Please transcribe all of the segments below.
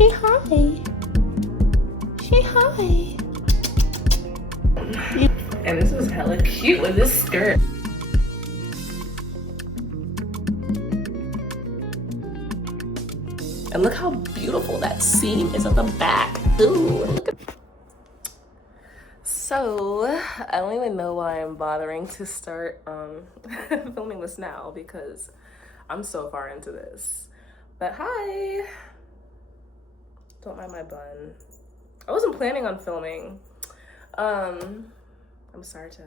Say hi. Say hi. And this is hella cute with this skirt. And look how beautiful that seam is at the back. Ooh, look at. So, I don't even know why I'm bothering to start filming this now because I'm so far into this. But hi! Don't mind my bun. I wasn't planning on filming. I'm sorry to.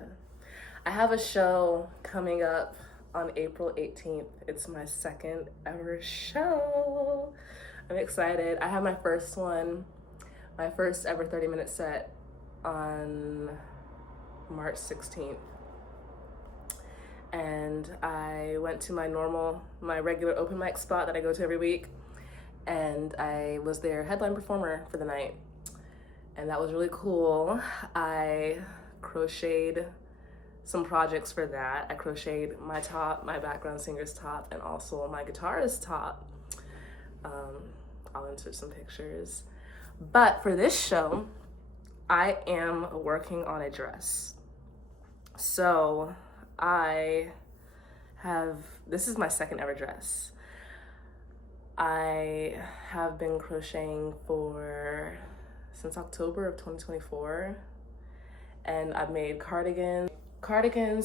I have a show coming up on April 18th. It's my second ever show. I'm excited. I have my first one, my first ever 30-minute set on March 16th. And I went to my regular open mic spot that I go to every week. And I was their headline performer for the night. And that was really cool. I crocheted some projects for that. I crocheted my top, my background singer's top, and also my guitarist's top. I'll insert some pictures. But for this show, I am working on a dress. So this is my second ever dress. I have been crocheting since October of 2024. And I've made cardigans,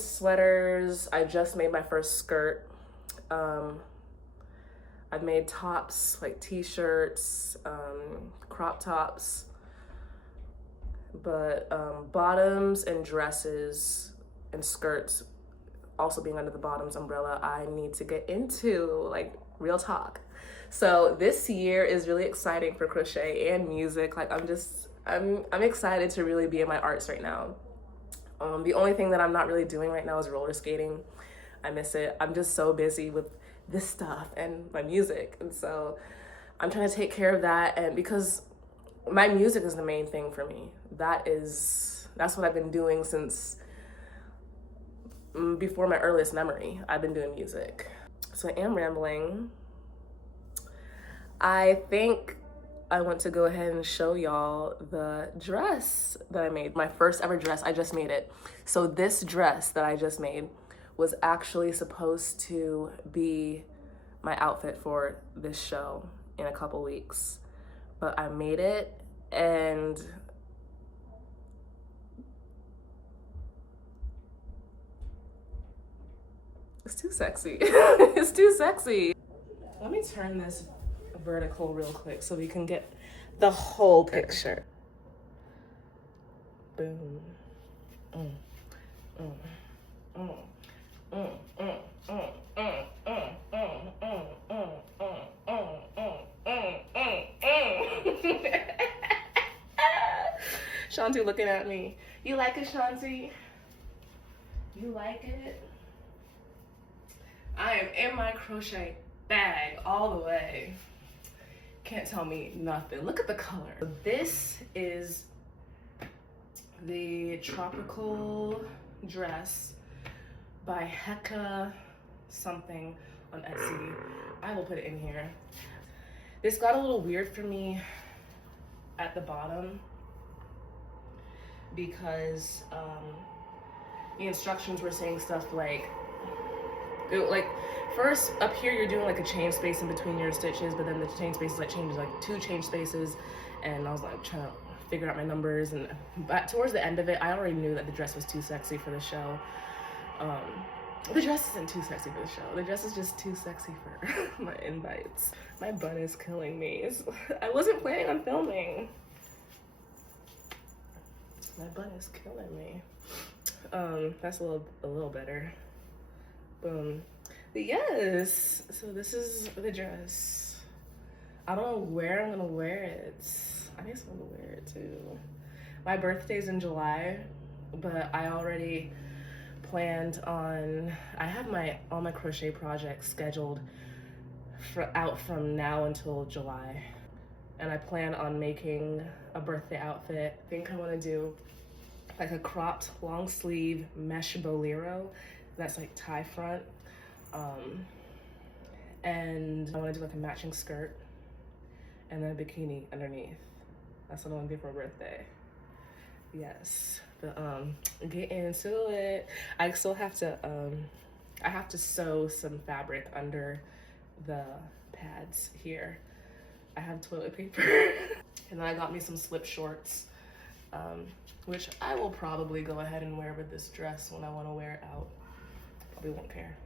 sweaters. I just made my first skirt. I've made tops, like t-shirts, crop tops, but bottoms and dresses and skirts also being under the bottoms umbrella, I need to get into, like, real talk. So this year is really exciting for crochet and music. Like, I'm excited to really be in my arts right now. The only thing that I'm not really doing right now is roller skating. I miss it. I'm just so busy with this stuff and my music. And so I'm trying to take care of that. And because my music is the main thing for me, that's what I've been doing since before my earliest memory. I've been doing music. So I am rambling. I think I want to go ahead and show y'all the dress that I made. My first ever dress, I just made it. So this dress that I just made was actually supposed to be my outfit for this show in a couple weeks. But I made it and it's too sexy. It's too sexy. Let me turn this vertical real quick so we can get the whole picture. Boom. Shanti looking at me. You like it, Shanti? You like it? I am in my crochet bag all the way. Can't tell me nothing. Look at the color. This is the tropical dress by Heka something on Etsy. I will put it in here. This got a little weird for me at the bottom because the instructions were saying stuff like first up here you're doing like a chain space in between your stitches, but then the chain spaces changes like 2 chain spaces, and I was like trying to figure out my numbers, but towards the end of it I already knew that the dress was too sexy for the show. The dress isn't too sexy for the show. The dress is just too sexy for my invites. My bun is killing me. I wasn't planning on filming. My bun is killing me. That's a little better. Boom. But yes, so this is the dress. I don't know where I'm gonna wear it. I guess I'm gonna wear it too. My birthday's in July, but I already planned on, I have all my crochet projects scheduled out from now until July. And I plan on making a birthday outfit. I think I wanna do like a cropped long sleeve mesh bolero that's like tie front. And I want to do like a matching skirt and then a bikini underneath. That's what I'm gonna do for my birthday. Yes, but get into it. I still have to I have to sew some fabric under the pads here. I have toilet paper. And then I got me some slip shorts, which I will probably go ahead and wear with this dress when I want to wear it out. Probably won't care.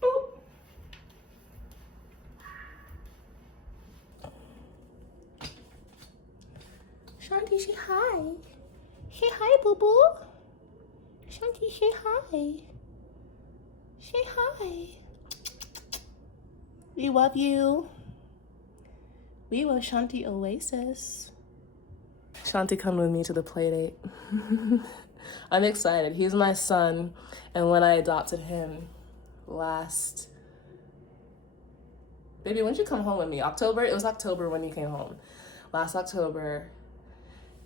Boop. Shanti, say hi. Say hi, boo boo. Shanti, say hi. Say hi. We love you. We love Shanti Oasis. Shanti come with me to the play date. I'm excited. He's my son, and when I adopted him last... Baby, when did you come home with me? October? It was October when you came home. Last October.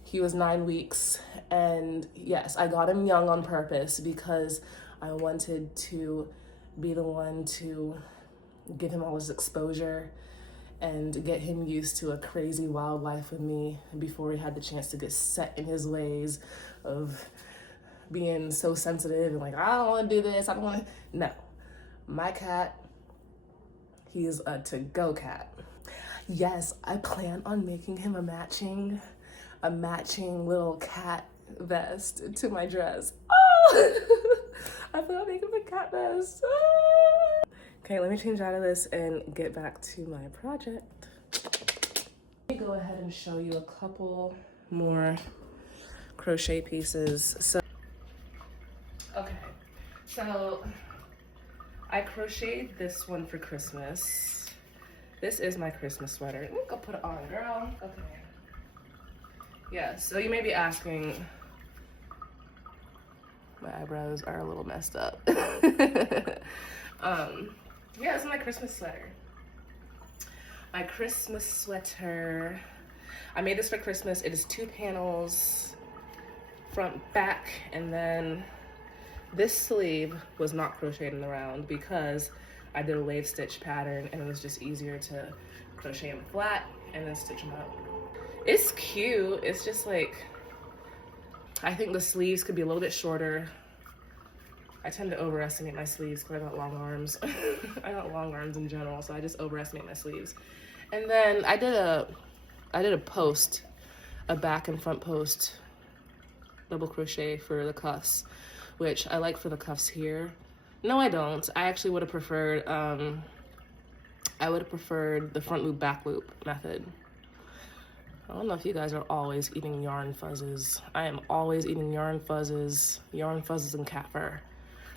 He was 9 weeks, and yes, I got him young on purpose because I wanted to be the one to give him all his exposure and get him used to a crazy wild life with me before he had the chance to get set in his ways of being so sensitive and like, I don't want to do this, I don't want to. No, my cat, he is a to-go cat. Yes, I plan on making him a matching little cat vest to my dress. Oh! I thought I'd make him a cat vest. Ah! Okay, let me change out of this and get back to my project. Let me go ahead and show you a couple more crochet pieces. So I crocheted this one for Christmas. This is my Christmas sweater. Let me go put it on, girl. Okay. Yeah, so you may be asking, my eyebrows are a little messed up. Yeah, it's my Christmas sweater. My Christmas sweater. I made this for Christmas. It is 2 panels, front, back, and then this sleeve was not crocheted in the round because I did a wave stitch pattern and it was just easier to crochet them flat and then stitch them out. It's cute. It's just like, I think the sleeves could be a little bit shorter. I tend to overestimate my sleeves because I got long arms. I got long arms in general, so I just overestimate my sleeves. And then I did a post, a back and front post double crochet for the cuffs, which I like for the cuffs here. No, I don't. I actually would have preferred, the front loop, back loop method. I don't know if you guys are always eating yarn fuzzes. I am always eating yarn fuzzes and cat fur.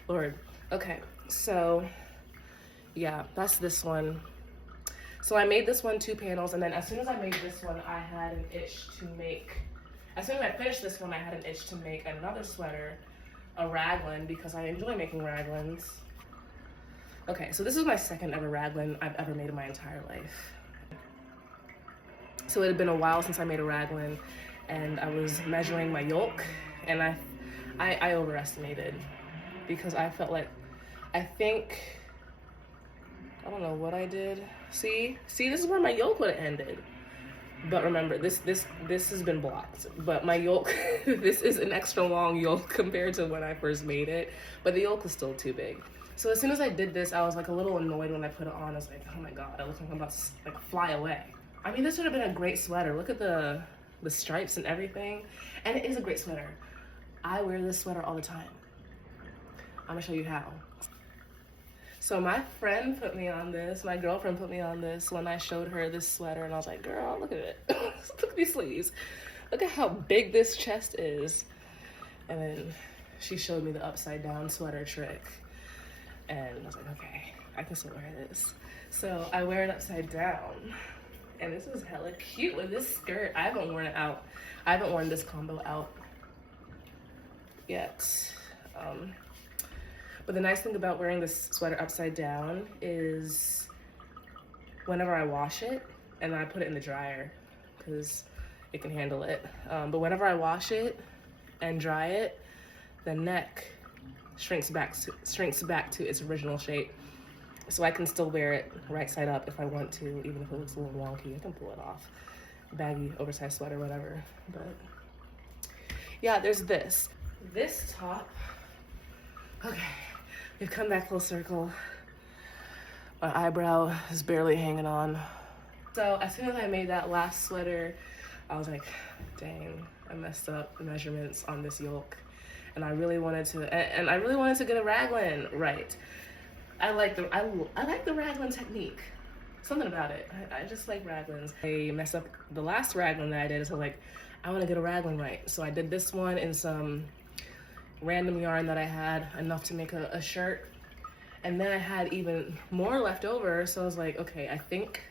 Lord. Okay, so yeah, that's this one. So I made this one 2 panels, and then as soon as I made this one, I had an itch to make, as soon as I finished this one, I had an itch to make another sweater, a raglan, because I enjoy making raglans. Okay, so this is my second ever raglan I've ever made in my entire life. So it had been a while since I made a raglan, and I was measuring my yoke, and I overestimated because I felt like, I don't know what I did. See, this is where my yoke would have ended. But remember, this has been blocked. But my yoke, this is an extra long yoke compared to when I first made it. But the yoke was still too big. So as soon as I did this, I was like a little annoyed when I put it on. I was like, oh my God, I look like I'm about to like fly away. I mean, this would have been a great sweater. Look at the stripes and everything. And it is a great sweater. I wear this sweater all the time. I'm gonna show you how. So my friend put me on this, my girlfriend put me on this when I showed her this sweater, and I was like, girl, look at it. Look at these sleeves. Look at how big this chest is. And then she showed me the upside down sweater trick. And I was like, okay, I can still wear this. So I wear it upside down. And this is hella cute with this skirt. I haven't worn it out. I haven't worn this combo out yet. But the nice thing about wearing this sweater upside down is whenever I wash it, and I put it in the dryer because it can handle it. But whenever I wash it and dry it, the neck shrinks back to its original shape. so I can still wear it right side up if I want to, even if it looks a little wonky. I can pull it off. Baggy, oversized sweater, whatever. But yeah, there's this. This top, okay, we've come back full circle. My eyebrow is barely hanging on. So as soon as I made that last sweater, I was like, dang, I messed up the measurements on this yoke. And I really wanted to, and I really wanted to get a raglan right. I like the raglan technique. Something about it. I just like raglans. I messed up the last raglan that I did, so like, I want to get a raglan right. So I did this one in some random yarn that I had, enough to make a shirt. And then I had even more left over, so I was like, okay, I think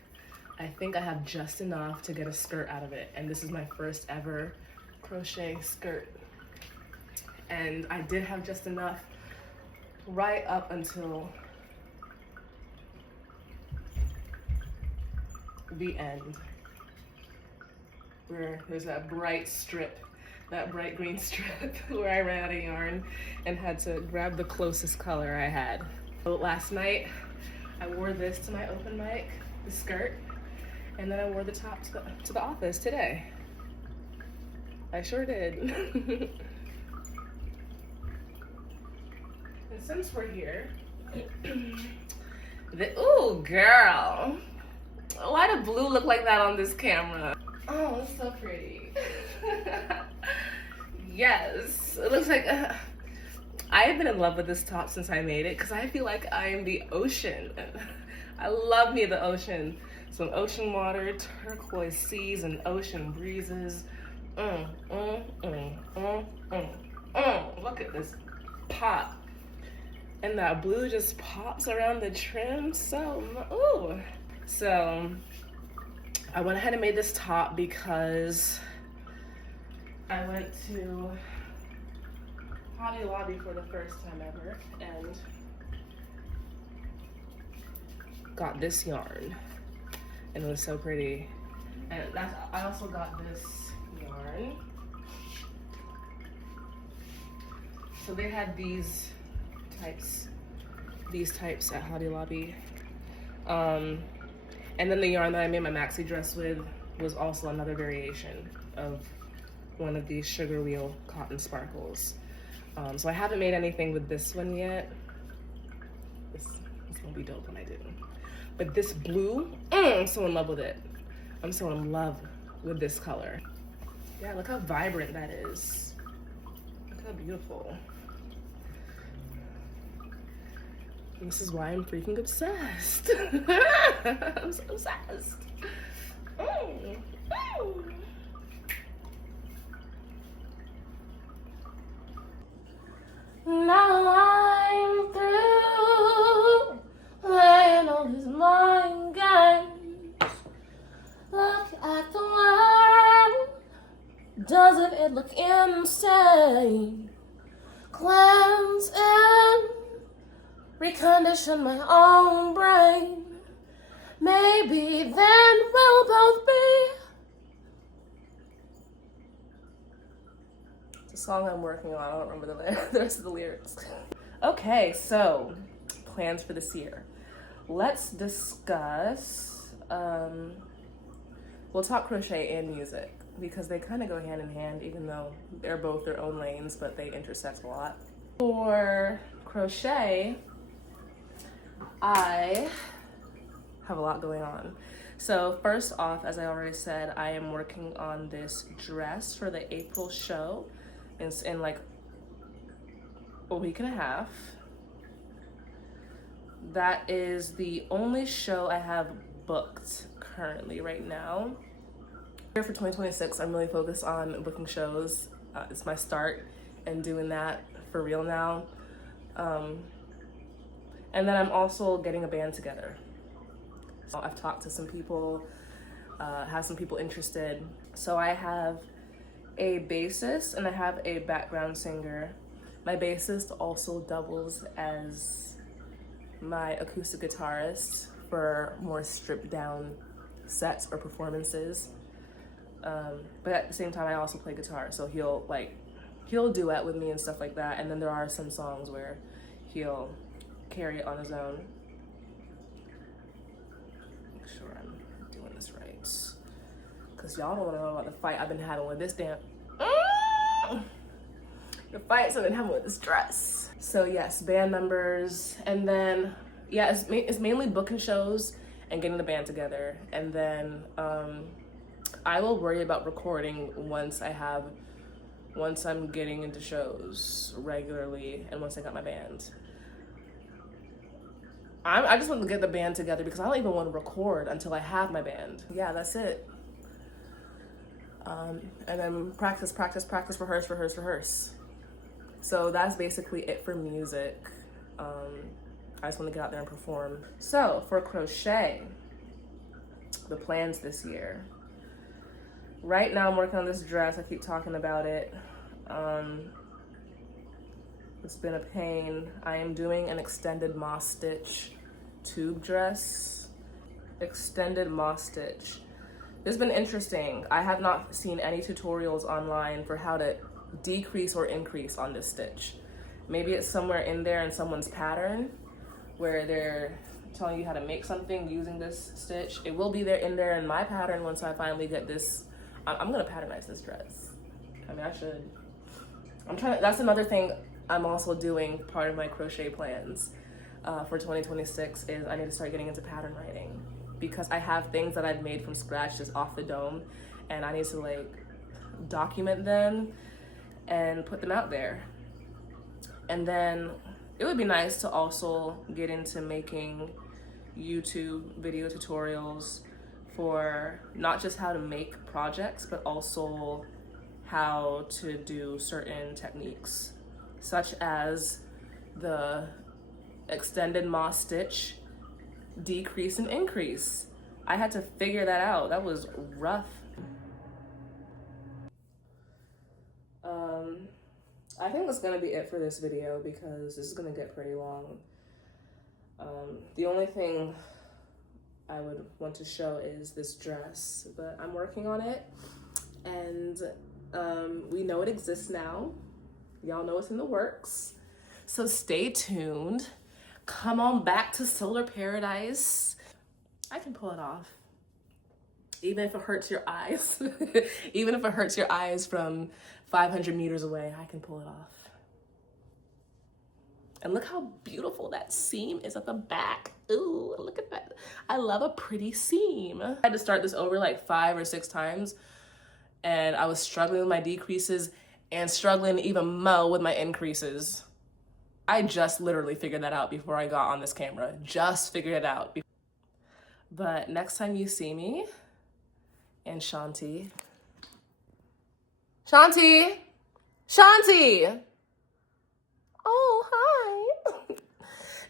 I have just enough to get a skirt out of it. And this is my first ever crochet skirt. And I did have just enough right up until the end, where there's that bright strip, that bright green strip where I ran out of yarn and had to grab the closest color I had. So last night I wore this to my open mic, the skirt, and then I wore the top to the office today. I sure did. And since we're here, ooh, girl. Why did blue look like that on this camera? Oh, it's so pretty. Yes, it looks like, I have been in love with this top since I made it because I feel like I am the ocean. I love me the ocean. Some ocean water, turquoise seas, and ocean breezes. Look at this pop. And that blue just pops around the trim, so, ooh. So, I went ahead and made this top because I went to Hobby Lobby for the first time ever and got this yarn. And it was so pretty. And I also got this yarn. So they had these types at Hobby Lobby. And then the yarn that I made my maxi dress with was also another variation of one of these sugar wheel cotton sparkles. So I haven't made anything with this one yet. This gonna be dope when I do. But this blue, I'm so in love with it. I'm so in love with this color. Yeah, look how vibrant that is. Look how beautiful. And this is why I'm freaking obsessed. I'm so obsessed. Now I'm through playing all these mind games. Look at the world. Doesn't it look insane? Cleanse and recondition my own brain. Maybe then we'll both be. It's a song I'm working on. I don't remember the rest of the lyrics. Okay, so plans for this year. Let's discuss, we'll talk crochet and music because they kind of go hand in hand, even though they're both their own lanes, but they intersect a lot. For crochet, I have a lot going on. So first off, as I already said, I am working on this dress for the April show. It's in like a week and a half. That is the only show I have booked currently right now. Here for 2026, I'm really focused on booking shows. It's my start and doing that for real now. And then I'm also getting a band together. So I've talked to some people, have some people interested. So I have a bassist and I have a background singer. My bassist also doubles as my acoustic guitarist for more stripped down sets or performances. But at the same time, I also play guitar. So he'll duet with me and stuff like that. And then there are some songs where he'll carry it on his own. sure I'm doing this right. Cause y'all don't wanna know about the fight I've been having with this damn, the fights I've been having with this dress. So yes, band members, and then, yeah, it's mainly booking shows and getting the band together. And then I will worry about recording once I'm getting into shows regularly and once I got my band. I just want to get the band together because I don't even want to record until I have my band. Yeah, that's it. And then practice, rehearse. So that's basically it for music. I just want to get out there and perform. So for crochet, the plans this year. Right now I'm working on this dress. I keep talking about it. It's been a pain. I am doing an extended moss stitch tube dress. Extended moss stitch. This has been interesting. I have not seen any tutorials online for how to decrease or increase on this stitch. Maybe it's somewhere in there in someone's pattern where they're telling you how to make something using this stitch. It will be in there in my pattern once I finally get this. I'm gonna patternize this dress. I mean, I should. That's another thing I'm also doing, part of my crochet plans for 2026 is I need to start getting into pattern writing because I have things that I've made from scratch just off the dome and I need to like document them and put them out there. And then it would be nice to also get into making YouTube video tutorials for not just how to make projects, but also how to do certain techniques, such as the extended moss stitch, decrease and increase. I had to figure that out. That was rough. I think that's gonna be it for this video because this is gonna get pretty long. The only thing I would want to show is this dress, but I'm working on it and we know it exists now. Y'all know it's in the works. So stay tuned. Come on back to Solar Paradise. I can pull it off. Even if it hurts your eyes. Even if it hurts your eyes from 500 meters away, I can pull it off. And look how beautiful that seam is at the back. Ooh, look at that. I love a pretty seam. I had to start this over like 5 or 6 times and I was struggling with my decreases and struggling even more with my increases. I just literally figured that out before I got on this camera. Just figured it out. But next time you see me and Shanti. Oh, hi.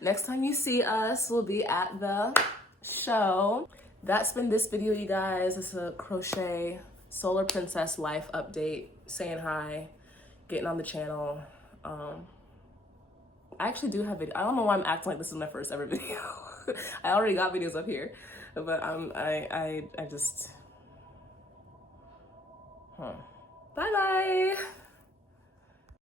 Next time you see us, we'll be at the show. That's been this video, you guys. It's a crochet Solar Princess life update, saying hi, getting on the channel. I actually do have video. I don't know why I'm acting like this is my first ever video. I already got videos up here, but I just, Bye-bye.